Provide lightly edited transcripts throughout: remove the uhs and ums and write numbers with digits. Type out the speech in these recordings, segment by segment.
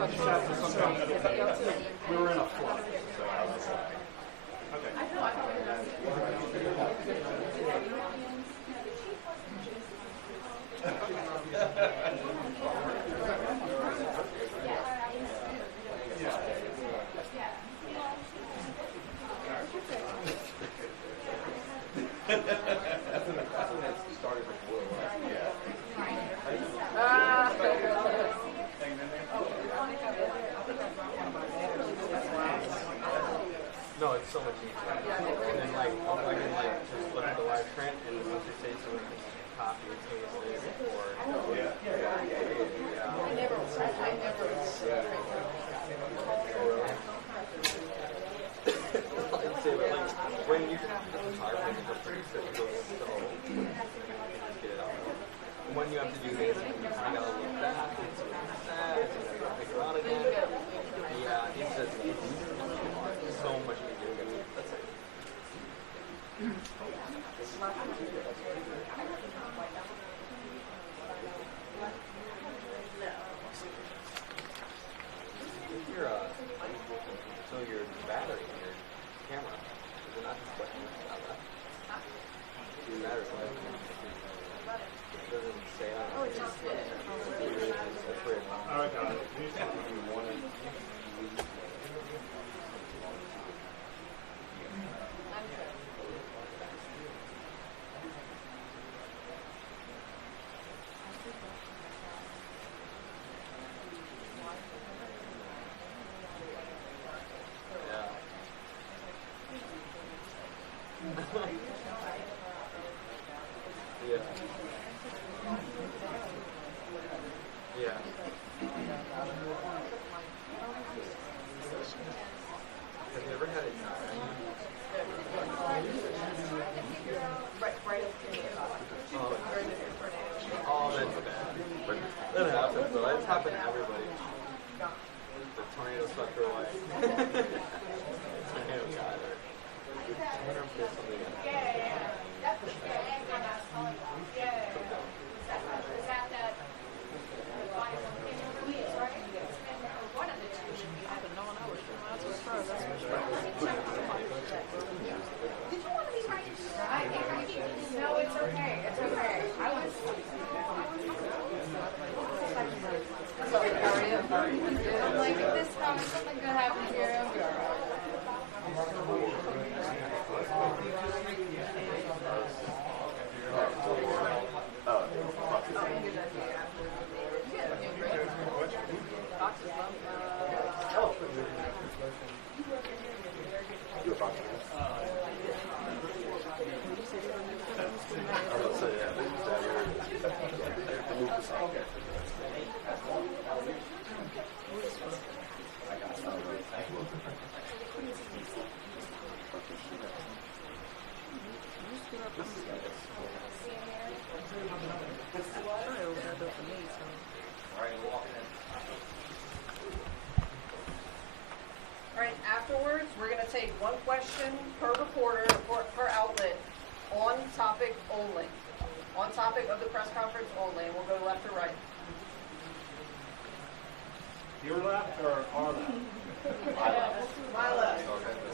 We were in a flood. Okay. No, it's so much easier. And then like I can like just look at the live print and once they say something, just copy and paste it or I'd say like when you have the photography the producer it goes so just get it out. When you have to do this, you kinda gotta look back and see what it says and then you gotta pick it out again. Yeah, it's just so much easier. That's it. So your battery in your camera, is it not just questions about that? Your battery it doesn't say on it. Oh, it just did. That's weird. Oh, I got it. Take one question per reporter per outlet on topic only. On topic of the press conference only, and we'll go left to right. Your left or our left? My left.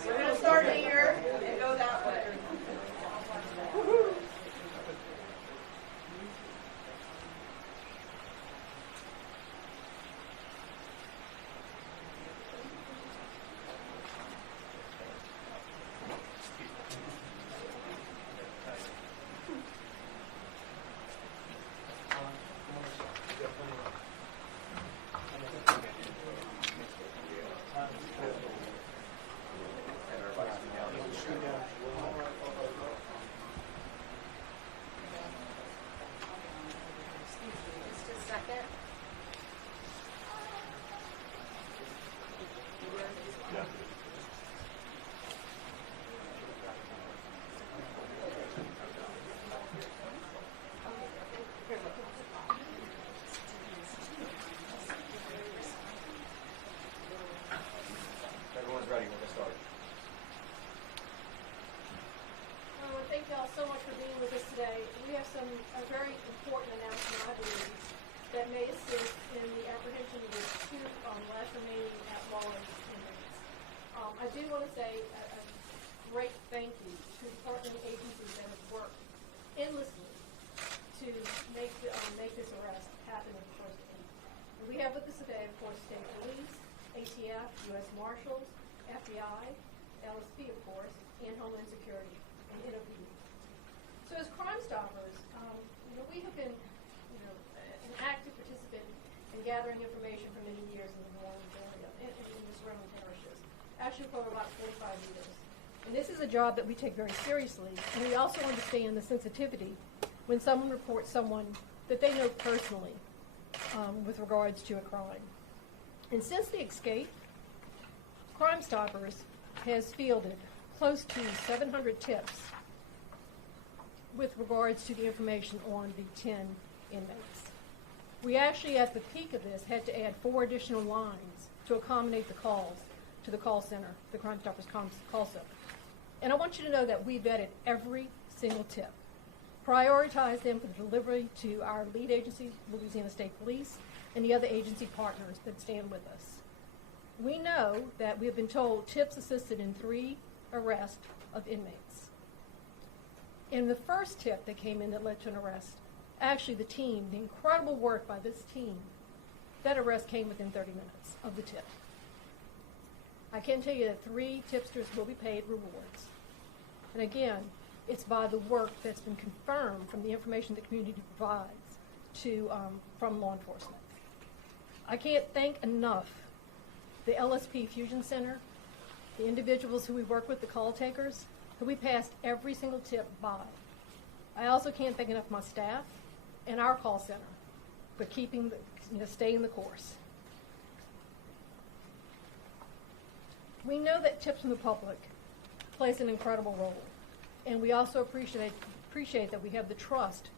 We're going to start here and go that way. Woo-hoo. A very important announcement, I believe, that may assist in the apprehension of the two last want to say a great thank you to the partnering agencies that have worked endlessly to make this arrest happen in the first place. And we have with us today, of course, State Police, ATF, U.S. Marshals, FBI, LSP, of course, and Homeland Security, and NOPD. So as Crimestoppers, we have been, an active participant in gathering information for many years in the New Orleans area and in the surrounding parishes, actually for about 45 years. And this is a job that we take very seriously, and we also understand the sensitivity when someone reports someone that they know personally with regards to a crime. And since the escape, Crimestoppers has fielded close to 700 tips with regards to the information on the 10 inmates. We actually, at the peak of this, had to add 4 additional lines to accommodate the calls to the call center, the Crimestoppers call center. And I want you to know that we vetted every single tip, prioritized them for the delivery to our lead agency, Louisiana State Police, and the other agency partners that stand with us. We know that we have been told tips assisted in 3 arrests of inmates. In the first tip that came in that led to an arrest, actually the incredible work by this team, that arrest came within 30 minutes of the tip. I can tell you that 3 tipsters will be paid rewards. And again, it's by the work that's been confirmed from the information the community provides from law enforcement. I can't thank enough the LSP Fusion Center, the individuals who we work with, the call takers, who we passed every single tip by. I also can't thank enough my staff and our call center for keeping, staying the course. We know that tips from the public plays an incredible role, and we also appreciate that we have the trust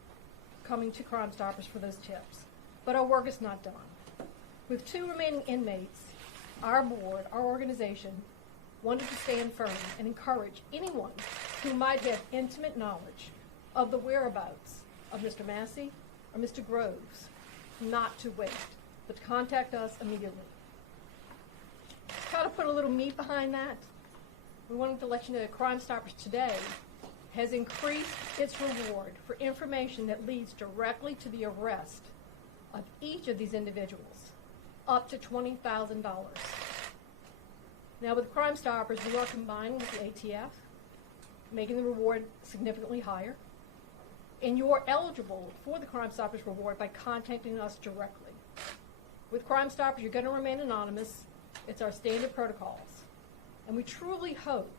coming to Crimestoppers for those tips. But our work is not done. With 2 remaining inmates, our board, our organization, wanted to stand firm and encourage anyone who might have intimate knowledge of the whereabouts of Mr. Massey or Mr. Groves not to wait, but to contact us immediately. To kind of put a little meat behind that, we wanted to let you know that Crimestoppers today has increased its reward for information that leads directly to the arrest of each of these individuals, up to $20,000. Now with Crimestoppers, we are combining with the ATF, making the reward significantly higher. And you're eligible for the Crimestoppers reward by contacting us directly. With Crimestoppers, you're going to remain anonymous. It's our standard protocols. And we truly hope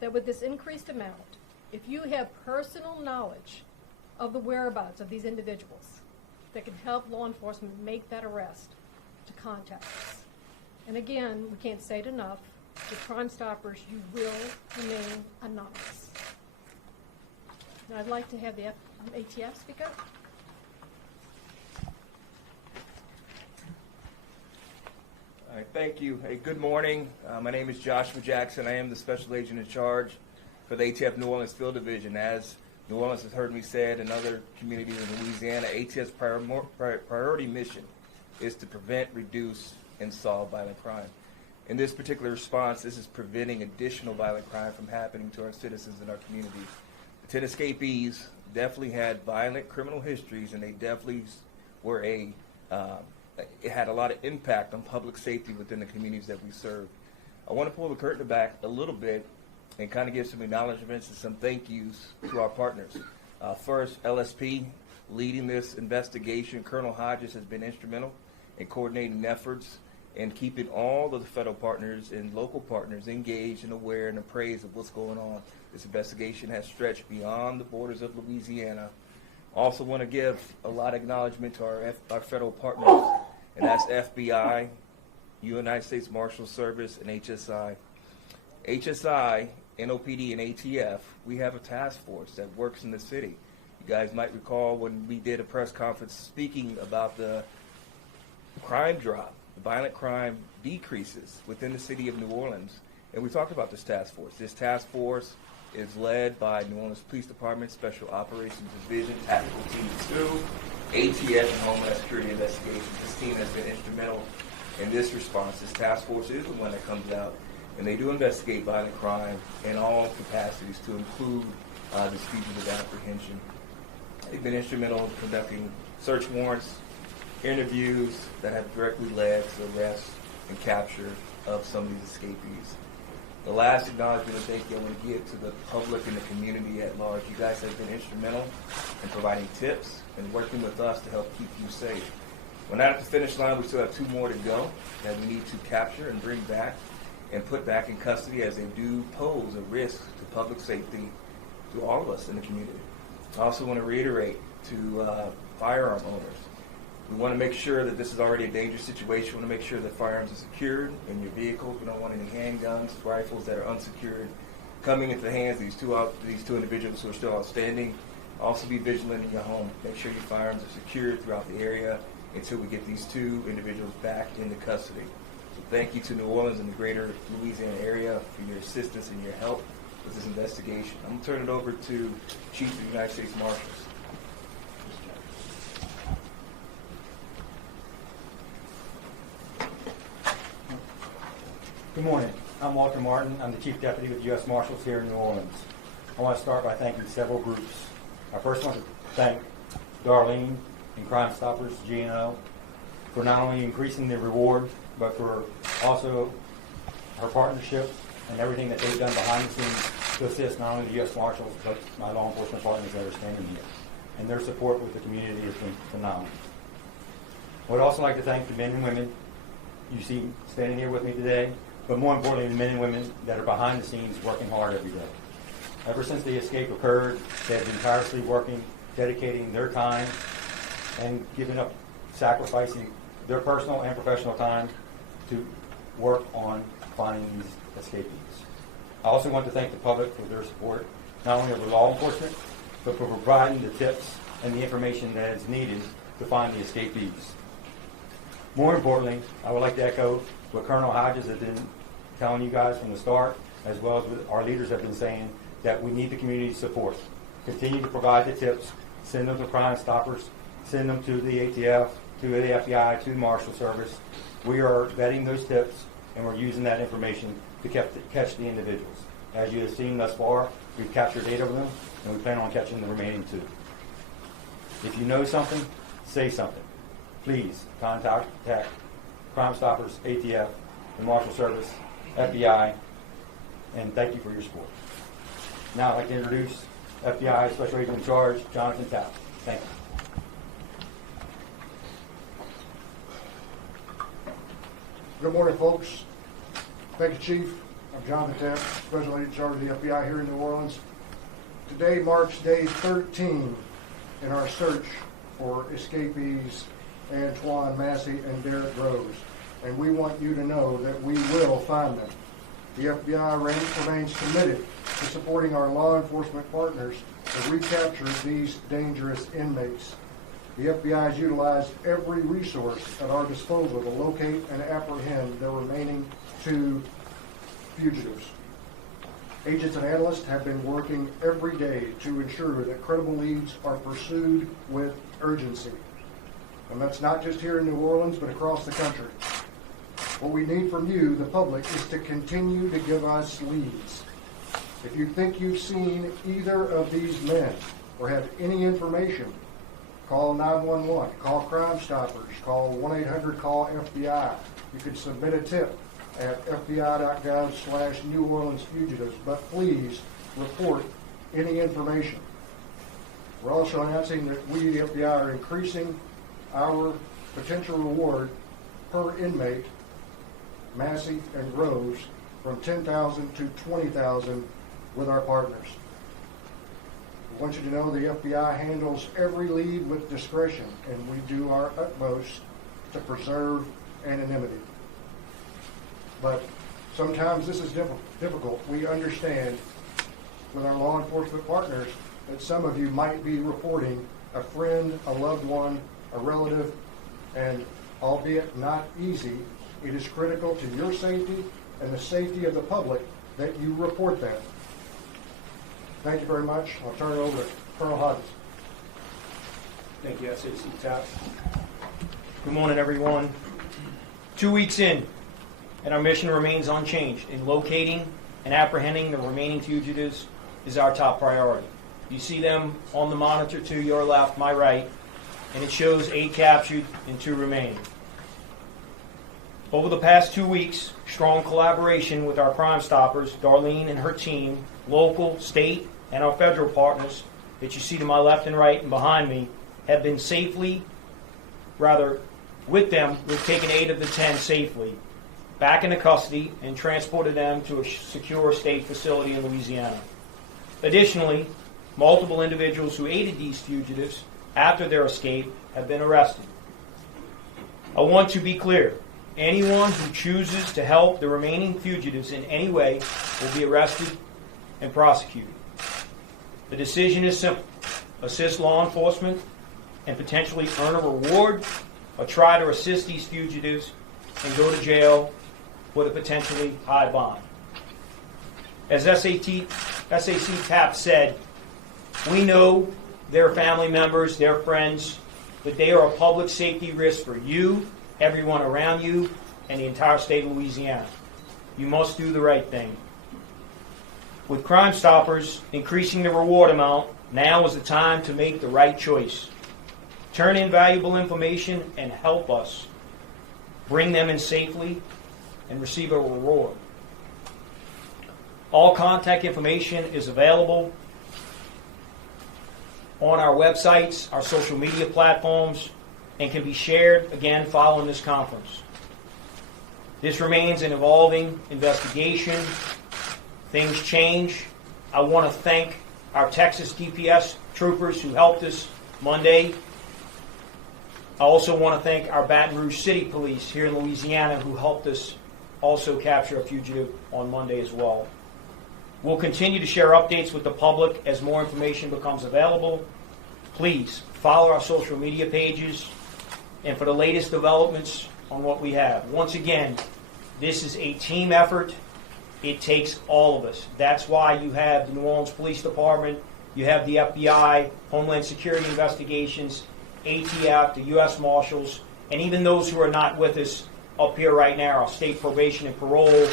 that with this increased amount, if you have personal knowledge of the whereabouts of these individuals that can help law enforcement make that arrest, to contact us. And again, we can't say it enough, with Crimestoppers, you will remain anonymous. Now I'd like to have the ATF speak up. All right, thank you. Hey, good morning. My name is Joshua Jackson. I am the special agent in charge for the ATF New Orleans Field Division. As New Orleans has heard me said, and other communities in Louisiana, ATF's priority mission is to prevent, reduce, and solve violent crime. In this particular response, this is preventing additional violent crime from happening to our citizens in our communities. The 10 escapees definitely had violent criminal histories, and they definitely were it had a lot of impact on public safety within the communities that we serve. I want to pull the curtain back a little bit and kind of give some acknowledgments and some thank yous to our partners. First, LSP, leading this investigation. Colonel Hodges has been instrumental in coordinating efforts and keeping all of the federal partners and local partners engaged and aware and appraised of what's going on. This investigation has stretched beyond the borders of Louisiana. Also want to give a lot of acknowledgement to our federal partners, and that's FBI, United States Marshals Service, and HSI. HSI, NOPD, and ATF, we have a task force that works in the city. You guys might recall when we did a press conference speaking about the crime drop, the violent crime decreases within the city of New Orleans, and we talked about this task force. This task force is led by New Orleans Police Department Special Operations Division, Tactical Team 2, ATF, and Homeland Security Investigations. This team has been instrumental in this response. This task force is the one that comes out and they do investigate violent crime in all capacities to include the fugitive apprehension. They've been instrumental in conducting search warrants, interviews that have directly led to arrest and capture of some of these escapees. The last acknowledgement and thank you I want to give to the public and the community at large. You guys have been instrumental in providing tips and working with us to help keep you safe. We're not at the finish line. We still have 2 more to go that we need to capture and bring back and put back in custody, as they do pose a risk to public safety to all of us in the community. I also want to reiterate to firearm owners, we want to make sure that this is already a dangerous situation. We want to make sure that firearms are secured in your vehicles. We don't want any handguns, rifles that are unsecured coming into the hands of these two individuals who are still outstanding. Also be vigilant in your home. Make sure your firearms are secured throughout the area until we get these 2 individuals back into custody. So thank you to New Orleans and the greater Louisiana area for your assistance and your help with this investigation. I'm going to turn it over to Chief of the United States Marshals. Good morning. I'm Walter Martin. I'm the Chief Deputy with U.S. Marshals here in New Orleans. I want to start by thanking several groups. I first want to thank Darlene and Crimestoppers, GNO, for not only increasing the reward, but for also her partnership and everything that they've done behind the scenes to assist not only the U.S. Marshals, but my law enforcement partners that are standing here. And their support with the community has been phenomenal. I would also like to thank the men and women you see standing here with me today, but more importantly, the men and women that are behind the scenes working hard every day. Ever since the escape occurred, they have been tirelessly working, dedicating their time and giving up, sacrificing their personal and professional time to work on finding these escapees. I also want to thank the public for their support, not only of the law enforcement, but for providing the tips and the information that is needed to find the escapees. More importantly, I would like to echo what Colonel Hodges has been telling you guys from the start, as well as what our leaders have been saying, that we need the community support. Continue to provide the tips, send them to Crimestoppers, send them to the ATF, to the FBI, to the Marshal Service. We are vetting those tips, and we're using that information to catch the individuals. As you have seen thus far, we've captured 8 of them, and we plan on catching the remaining 2. If you know something, say something. Please contact Crimestoppers, ATF, the Marshal Service, FBI, and thank you for your support. Now I'd like to introduce FBI Special Agent in Charge, Jonathan Tapp. Thank you. Good morning, folks. Thank you, Chief. I'm Jonathan Tapp, Special Agent in Charge of the FBI here in New Orleans. Today marks day 13 in our search for escapees Antoine Massey and Derek Rose, and we want you to know that we will find them. The FBI remains committed to supporting our law enforcement partners to recapture these dangerous inmates. The FBI has utilized every resource at our disposal to locate and apprehend the remaining 2 fugitives. Agents and analysts have been working every day to ensure that credible leads are pursued with urgency. And that's not just here in New Orleans, but across the country. What we need from you, the public, is to continue to give us leads. If you think you've seen either of these men or have any information, call 911, call Crimestoppers, call 1-800-CALL-FBI. You can submit a tip at fbi.gov/New Orleans Fugitives, but please report any information. We're also announcing that we, the FBI, are increasing our potential reward per inmate, Massey and Rose, from $10,000 to $20,000 with our partners. I want you to know the FBI handles every lead with discretion, and we do our utmost to preserve anonymity. But sometimes this is difficult. We understand with our law enforcement partners that some of you might be reporting a friend, a loved one, a relative, and albeit not easy, it is critical to your safety and the safety of the public that you report them. Thank you very much. I'll turn it over to Colonel Hodges. Thank you, SAC Tapp. Good morning, everyone. 2 weeks in, and our mission remains unchanged. In locating and apprehending the remaining fugitives is our top priority. You see them on the monitor to your left, my right, and it shows 8 captured and 2 remaining. Over the past 2 weeks, strong collaboration with our Crimestoppers, Darlene and her team, local, state, and our federal partners that you see to my left and right and behind me, have been with them, we've taken 8 of the 10 safely back into custody and transported them to a secure state facility in Louisiana. Additionally, multiple individuals who aided these fugitives after their escape have been arrested. I want to be clear. Anyone who chooses to help the remaining fugitives in any way will be arrested and prosecuted. The decision is simple. Assist law enforcement and potentially earn a reward, or try to assist these fugitives and go to jail with a potentially high bond. As SAC TAP said, we know their family members, their friends, but they are a public safety risk for you, everyone around you, and the entire state of Louisiana. You must do the right thing. With Crimestoppers increasing the reward amount, now is the time to make the right choice. Turn in valuable information and help us bring them in safely and receive a reward. All contact information is available on our websites, our social media platforms, and can be shared again following this conference. This remains an evolving investigation. Things change. I want to thank our Texas DPS troopers who helped us Monday. I also want to thank our Baton Rouge City Police here in Louisiana who helped us also capture a fugitive on Monday as well. We'll continue to share updates with the public as more information becomes available. Please follow our social media pages and for the latest developments on what we have. Once again, this is a team effort. It takes all of us. That's why you have the New Orleans Police Department, you have the FBI, Homeland Security Investigations, ATF, the U.S. Marshals, and even those who are not with us up here right now, our state probation and parole,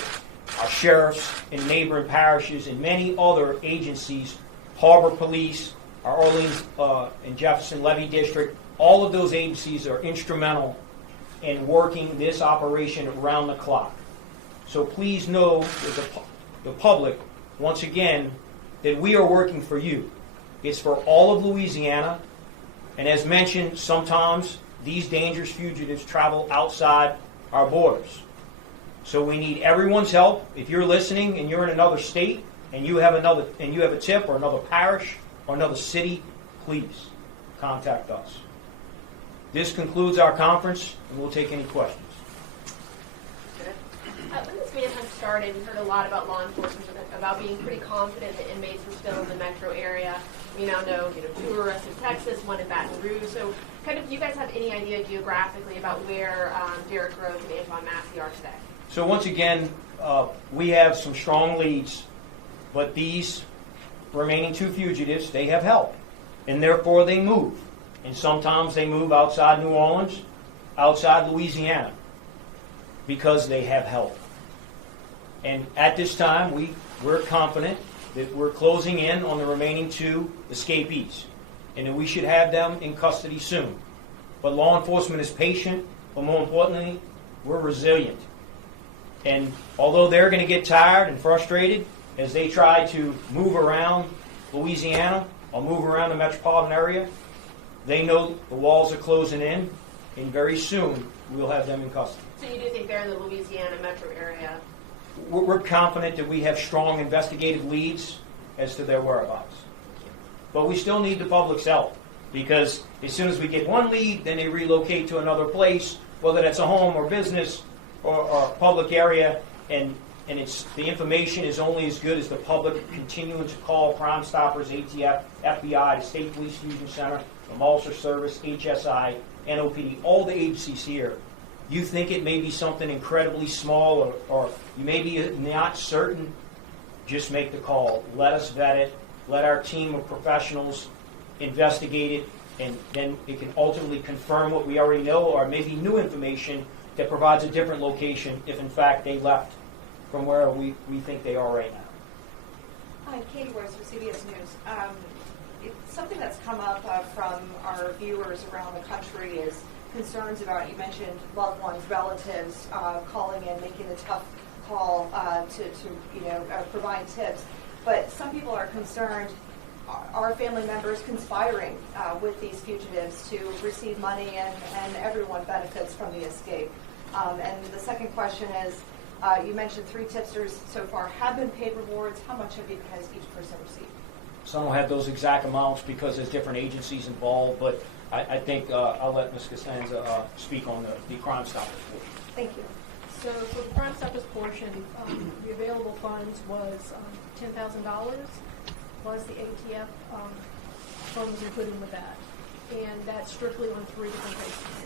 our sheriffs in neighboring parishes, and many other agencies, Harbor Police, our Orleans and Jefferson Levee District. All of those agencies are instrumental in working this operation around the clock. So please know, the public, once again, that we are working for you. It's for all of Louisiana, and as mentioned, sometimes these dangerous fugitives travel outside our borders. So we need everyone's help. If you're listening and you're in another state and you have a tip or another parish or another city, please contact us. This concludes our conference, and we'll take any questions. When this manhunt started, we heard a lot about law enforcement, about being pretty confident that inmates were still in the metro area. We now know, 2 were arrested in Texas, 1 in Baton Rouge. So, do you guys have any idea geographically about where Derek Rose and Antoine Massey are today? So once again, we have some strong leads, but these remaining 2 fugitives, they have help, and therefore they move. And sometimes they move outside New Orleans, outside Louisiana, because they have help. And at this time, we're confident that we're closing in on the remaining 2 escapees, and that we should have them in custody soon. But law enforcement is patient, but more importantly, we're resilient. And although they're going to get tired and frustrated as they try to move around Louisiana or move around the metropolitan area, they know the walls are closing in, and very soon we'll have them in custody. So you do think they're in the Louisiana metro area? We're confident that we have strong investigative leads as to their whereabouts. But we still need the public's help, because as soon as we get one lead, then they relocate to another place, whether that's a home or business or public area, and it's the information is only as good as the public continuing to call Crimestoppers, ATF, FBI, the State Police Fusion Center, the Marshals Service, HSI, NOPD, all the agencies here. You think it may be something incredibly small, or you may be not certain, just make the call. Let us vet it. Let our team of professionals investigate it, and then it can ultimately confirm what we already know, or maybe new information that provides a different location if in fact they left from where we think they are right now. Hi, Katie Rose for CBS News. It's something that's come up from our viewers around the country is concerns about, you mentioned loved ones, relatives calling in, making the tough call to provide tips. But some people are concerned, are family members conspiring with these fugitives to receive money and everyone benefits from the escape? And the second question is, you mentioned 3 tipsters so far have been paid rewards. How much has each person received? So I don't have those exact amounts because there's different agencies involved, but I think I'll let Ms. Costanza speak on the Crimestoppers portion. Thank you. So for the Crimestoppers portion, the available funds was $10,000 plus the ATF funds included with that. And that's strictly on 3 different cases.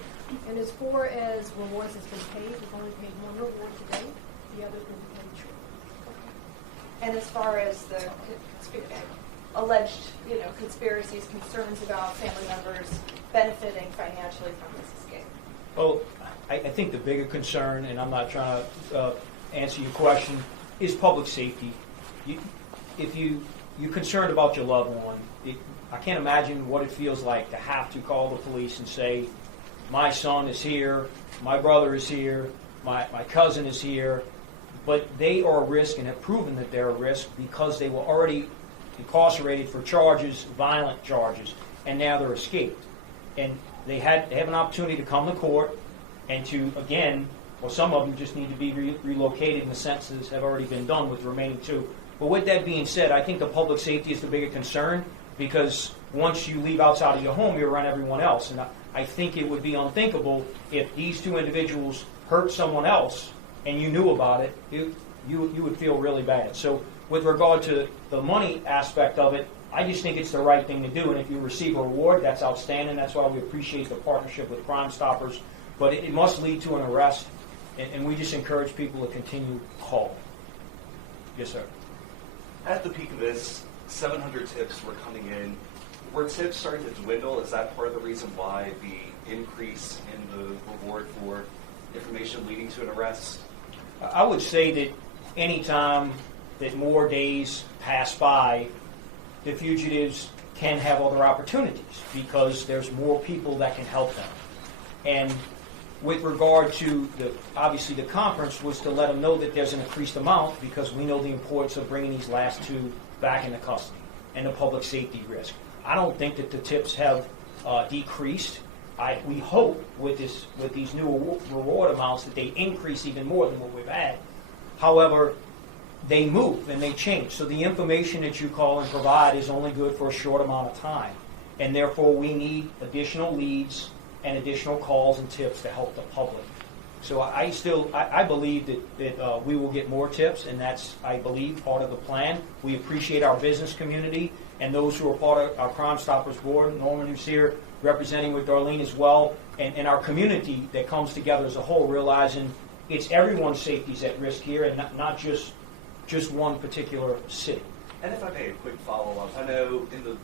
And as far as rewards that's been paid, we've only paid 1 reward to date. The other will be paid shortly. And as far as the alleged, conspiracies, concerns about family members benefiting financially from this escape? Well, I think the bigger concern, and I'm not trying to answer your question, is public safety. If you're concerned about your loved one, I can't imagine what it feels like to have to call the police and say, my son is here, my brother is here, my cousin is here, but they are a risk and have proven that they're a risk because they were already incarcerated for charges, violent charges, and now they're escaped. And they have an opportunity to come to court and to, again, well, some of them just need to be relocated in the sentences have already been done with the remaining 2. But with that being said, I think the public safety is the bigger concern because once you leave outside of your home, you're around everyone else. And I think it would be unthinkable if these 2 individuals hurt someone else and you knew about it, you would feel really bad. So with regard to the money aspect of it, I just think it's the right thing to do. And if you receive a reward, that's outstanding. That's why we appreciate the partnership with Crimestoppers. But it must lead to an arrest, and we just encourage people to continue to call. Yes, sir. At the peak of this, 700 tips were coming in. Were tips starting to dwindle? Is that part of the reason why the increase in the reward for information leading to an arrest? I would say that any time that more days pass by, the fugitives can have other opportunities because there's more people that can help them. And with regard to obviously the conference was to let them know that there's an increased amount because we know the importance of bringing these last 2 back into custody and the public safety risk. I don't think that the tips have decreased. We hope with these new reward amounts that they increase even more than what we've had. However, they move and they change. So the information that you call and provide is only good for a short amount of time. And therefore, we need additional leads and additional calls and tips to help the public. So I believe that we will get more tips, and that's, I believe, part of the plan. We appreciate our business community and those who are part of our Crimestoppers board. Norman, who's here, representing with Darlene as well, and our community that comes together as a whole, realizing it's everyone's safety is at risk here, and not just one particular city. And if I may, a quick follow-up. I know in the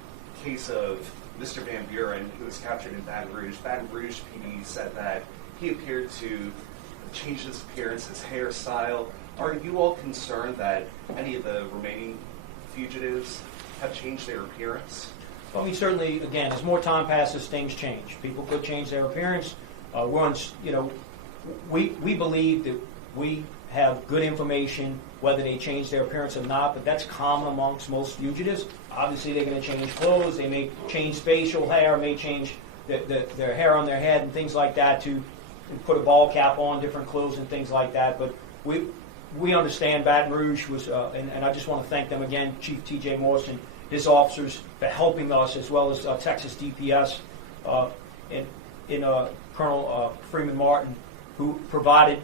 case of Mr. Van Buren, who was captured in Baton Rouge PD said that he appeared to change his appearance, his hairstyle. Are you all concerned that any of the remaining fugitives have changed their appearance? Well, I mean, certainly, again, as more time passes, things change. People could change their appearance. We believe that we have good information, whether they change their appearance or not, but that's common amongst most fugitives. Obviously, they're going to change clothes. They may change facial hair, may change their hair on their head and things like that to put a ball cap on, different clothes and things like that. But we understand Baton Rouge was, and I just want to thank them again, Chief T.J. Morse and his officers for helping us, as well as Texas DPS and Colonel Freeman Martin, who provided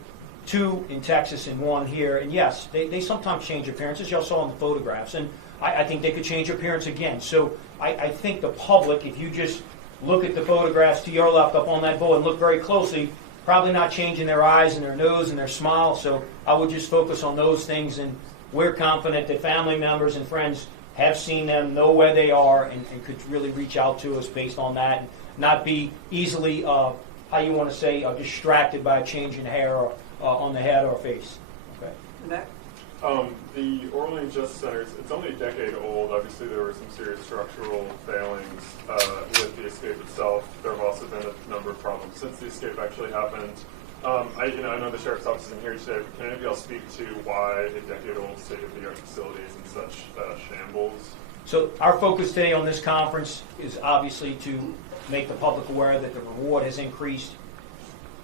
2 in Texas and 1 here. And yes, they sometimes change appearances. Y'all saw in the photographs. And I think they could change appearance again. So I think the public, if you just look at the photographs to your left up on that board and look very closely, probably not changing their eyes and their nose and their smile. So I would just focus on those things. And we're confident that family members and friends have seen them, know where they are, and could really reach out to us based on that and not be easily how you want to say, distracted by a change in hair or, on the head or face. Okay. Next. The Orleans Justice Center, it's only a decade old. Obviously, there were some serious structural failings with the escape itself. There have also been a number of problems since the escape actually happened. I know the Sheriff's Office isn't here today, but can any of y'all speak to why a decade-old state-of-the-art facility is in such shambles? So our focus today on this conference is obviously to make the public aware that the reward has increased,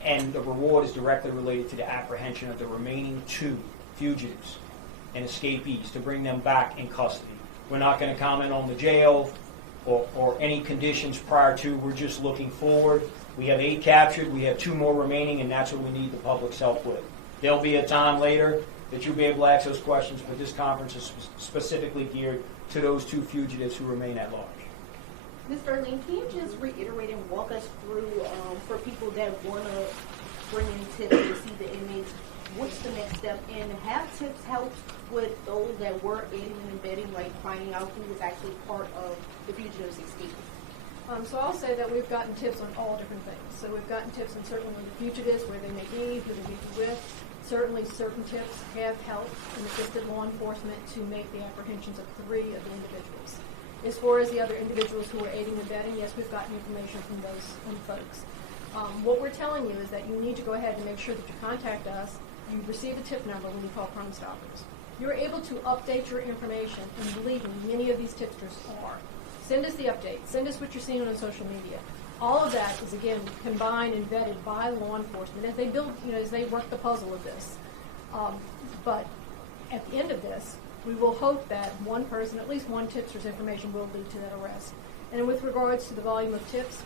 and the reward is directly related to the apprehension of the remaining 2 fugitives and escapees to bring them back in custody. We're not going to comment on the jail or any conditions prior to. We're just looking forward. We have 8 captured. We have 2 more remaining, and that's what we need the public's help with. There'll be a time later that you'll be able to ask those questions, but this conference is specifically geared to those 2 fugitives who remain at large. Ms. Darlene, can you just reiterate and walk us through, for people that want to bring in tips to see the inmates, what's the next step? And have tips helped with those that were aiding and abetting, like finding out who was actually part of the fugitives' escape? So I'll say that we've gotten tips on all different things. So we've gotten tips on certainly on the fugitives, where they may be, who they may be with. Certainly certain tips have helped and assisted law enforcement to make the apprehensions of 3 of the individuals. As far as the other individuals who are aiding and abetting, yes, we've gotten information from those folks. What we're telling you is that you need to go ahead and make sure that you contact us. You receive a tip number when you call Crimestoppers. You're able to update your information, and believe me, many of these tipsters are. Send us the update. Send us what you're seeing on social media. All of that is, again, combined and vetted by law enforcement as they build, as they work the puzzle of this. But at the end of this, we will hope that one person, at least one tipster's information will lead to that arrest. And with regards to the volume of tips,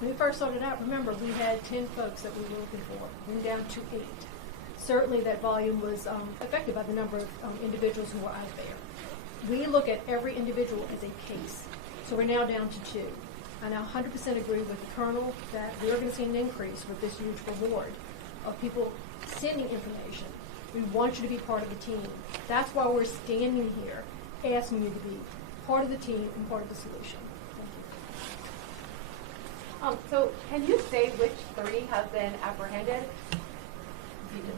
when we first started out, remember, we had 10 folks that we were looking for. We're down to 8. Certainly that volume was affected by the number of individuals who were out there. We look at every individual as a case. So we're now down to 2. I now 100% agree with the Colonel that we are going to see an increase with this huge reward of people sending information. We want you to be part of the team. That's why we're standing here asking you to be part of the team and part of the solution. Thank you. So can you say which 3 have been apprehended,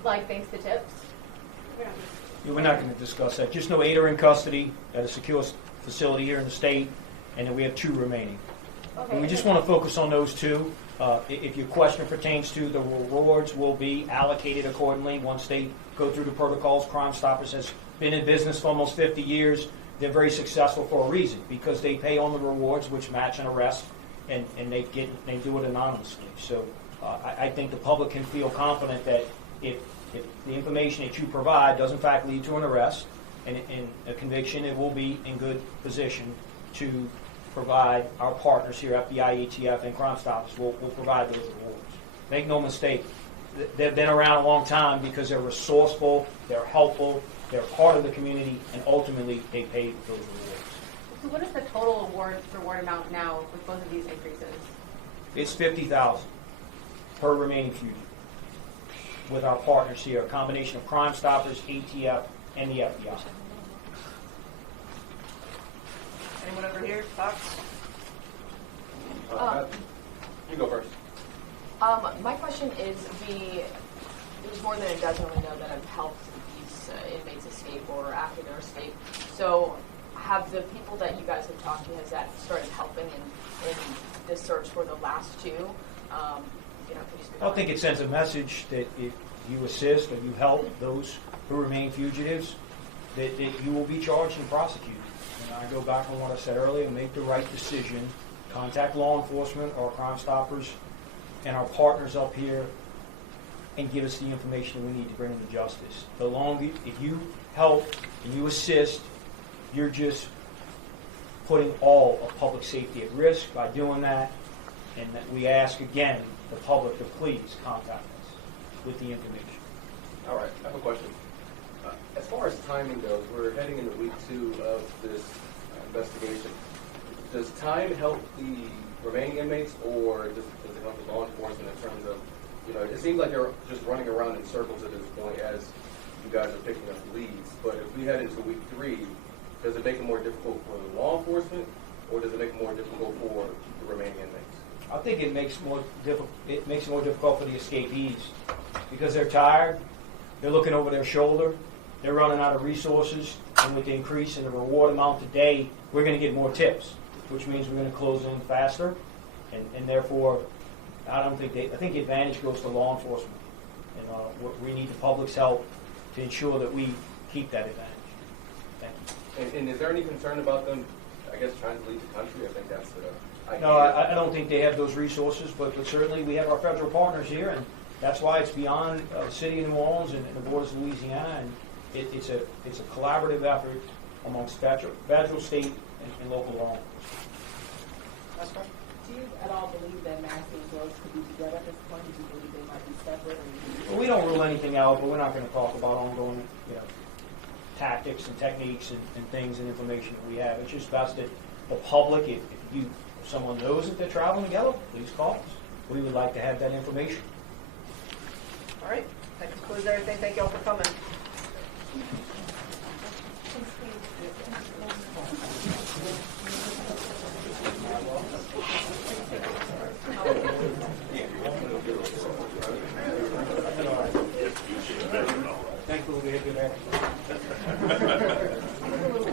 like thanks to tips? We're not going to discuss that. Just know 8 are in custody at a secure facility here in the state, and then we have 2 remaining. Okay. And we just want to focus on those 2. If your question pertains to the rewards, will be allocated accordingly once they go through the protocols. Crimestoppers has been in business for almost 50 years. They're very successful for a reason, because they pay on the rewards, which match an arrest, and they do it anonymously. So I think the public can feel confident that if the information that you provide does in fact lead to an arrest and a conviction, it will be in good position to provide our partners here, FBI, ATF, and Crimestoppers will provide those rewards. Make no mistake, they've been around a long time because they're resourceful, they're helpful, they're part of the community, and ultimately they pay those rewards. So what is the total reward amount now with both of these increases? It's $50,000 per remaining fugitive with our partners here, a combination of Crimestoppers, ATF, and the FBI. Anyone over here? Thoughts? You go first. My question is, there's more than a dozen we know that have helped these inmates escape or after their escape. So have the people that you guys have talked to, has that started helping in this search for the last 2? Can you speak I think it sends a message that if you assist or you help those who remain fugitives, that you will be charged and prosecuted. And I go back on what I said earlier, make the right decision, contact law enforcement or Crimestoppers and our partners up here, and give us the information we need to bring them to justice. The longer, if you help and you assist, you're just putting all of public safety at risk by doing that. And that we ask again the public to please contact us with the information. All right, I have a question. As far as timing goes, we're heading into week 2 of this investigation. Does time help the remaining inmates, or does it help the law enforcement in terms of, it seems like they're just running around in circles at this point as you guys are picking up leads. But if we head into week 3, does it make it more difficult for the law enforcement, or does it make it more difficult for the remaining inmates? I think it makes it more difficult for the escapees because they're tired, they're looking over their shoulder, they're running out of resources, and with the increase in the reward amount today, we're going to get more tips, which means we're going to close in faster, and therefore, I think the advantage goes to law enforcement, and we need the public's help to ensure that we keep that advantage. Thank you. And is there any concern about them, I guess, trying to leave the country? I think that's the idea. No, I don't think they have those resources, but certainly we have our federal partners here, and that's why it's beyond the city of New Orleans and the borders of Louisiana, and it's a collaborative effort amongst federal, state, and local law enforcement. Do you at all believe that Maxie and drugs could be together at this point? Do you believe they might be separate? Well, we don't rule anything out, but we're not going to talk about ongoing, tactics and techniques and things and information that we have. It's just best that the public, if someone knows that they're traveling together, please call us. We would like to have that information. All right, that concludes everything. Thank you all for coming. Thankfully, we have good air.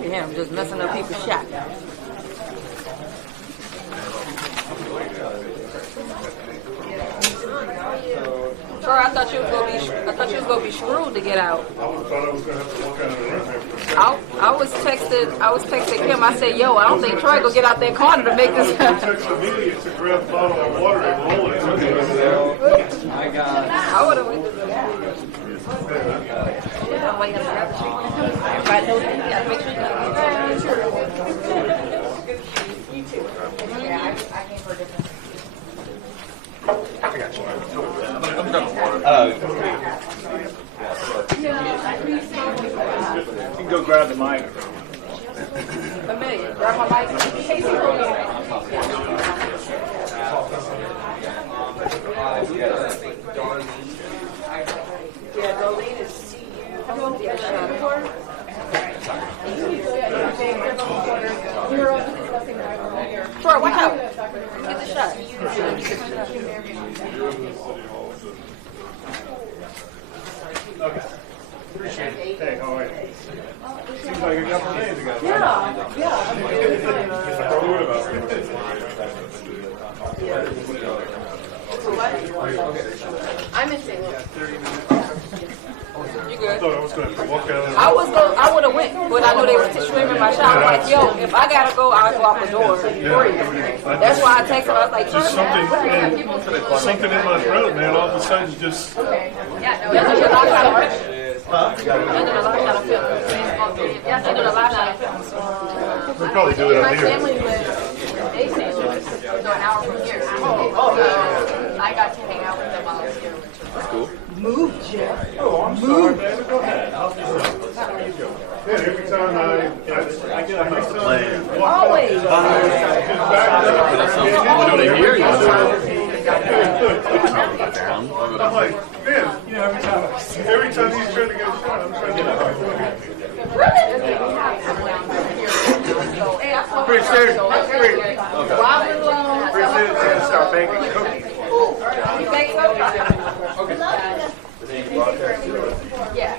Yeah, I'm just messing up people's shot. Sure, I thought you was gonna be screwed to get out. I thought I was going to have to walk out of the room. I was texting him. I said, "Yo, I don't think Troy gonna get out that corner to make this happen." Text immediately to grab a bottle of water and roll it. I would have went to the everybody knows that. You gotta make sure You too. Yeah, I came for a different. I got you. You can go grab the mic. Amelia, grab my mic. Yeah, Darlene is CU. Have you all been before? Troy, watch out. Get the shot. Okay. Appreciate it. Hey, how are you? Seems like a couple days ago. I'm in St. Louis. You good? I thought I was going to have to walk out of the room. I would have went, but I knew they were streaming my shot. I was like, yo, if I gotta go, I'll go out the door for you. That's why I texted. I was like, Just something in my throat, man. All of a sudden, just. We'll probably do it My out here. family lives in St. Louis, so an hour from here. So I got to hang out with them while I was here. That's cool. Move, Jeff. Oh, I'm sorry, man. Go ahead. Yeah, every time I get a plan. Always. I'm like, man, you know, every time he's trying to get a shot, I'm trying to get a Appreciate it. Appreciate it, man. Start baking cookies. You think so? Yeah.